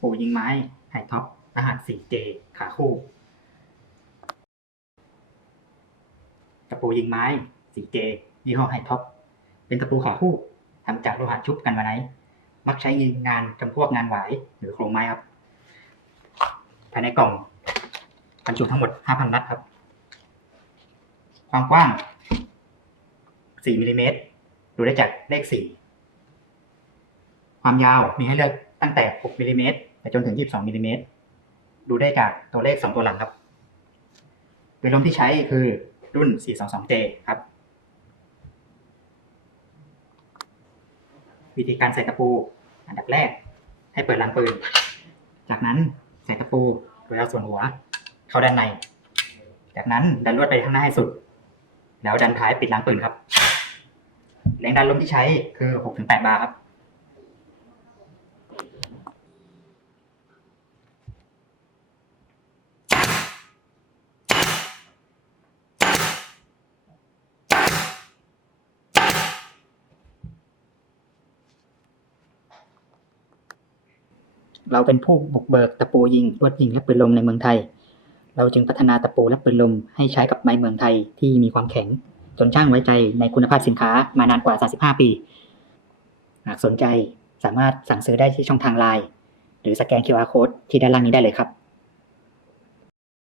ปูยิงไม้ไฮท็อปรหัส 4J ขาคู่ตะปูยิงไม้ 4J ยี่ห้อไฮท็อปเป็นตะปูขาคู่ทำจากโลหะชุบกันมาไนมักใช้ยิงงานจำพวกงานหวายหรือโครงไม้ครับ ภายในกล่องบรรจุทั้งหมด 5,000 นัดครับ ความกว้าง 4มิลลิเมตรดูได้จากเลข 4 ความยาวมีให้เลือก ตั้งแต่ 6มิลลิเมตรไปจนถึง 22มิลลิเมตรดูได้จากตัวเลข 2 ตัวหลังครับปืนลมที่ใช้คือรุ่น 422J ครับ วิธีการใส่ตะปู อันดับแรก ให้เปิดลางปืน จากนั้นใส่ตะปูโดยเอาส่วนหัว เข้าด้านใน จากนั้นดันลวดไปข้างหน้าให้สุด แล้วดันท้ายปิดลางปืนครับ แรงดันลมที่ใช้คือ 6-8 บาร์ครับ เราเป็นผู้บุกเบิกตะปูยิงลวดยิงและปืนลมในเมืองไทย เราจึงพัฒนาตะปูและปืนลมให้ใช้กับไม้เมืองไทยที่มีความแข็ง จนช่างไว้ใจในคุณภาพสินค้ามานานกว่า 35 ปี หากสนใจสามารถสั่งซื้อได้ที่ช่องทางไลน์หรือสแกน QR Code ที่ด้านล่างนี้ได้เลยครับ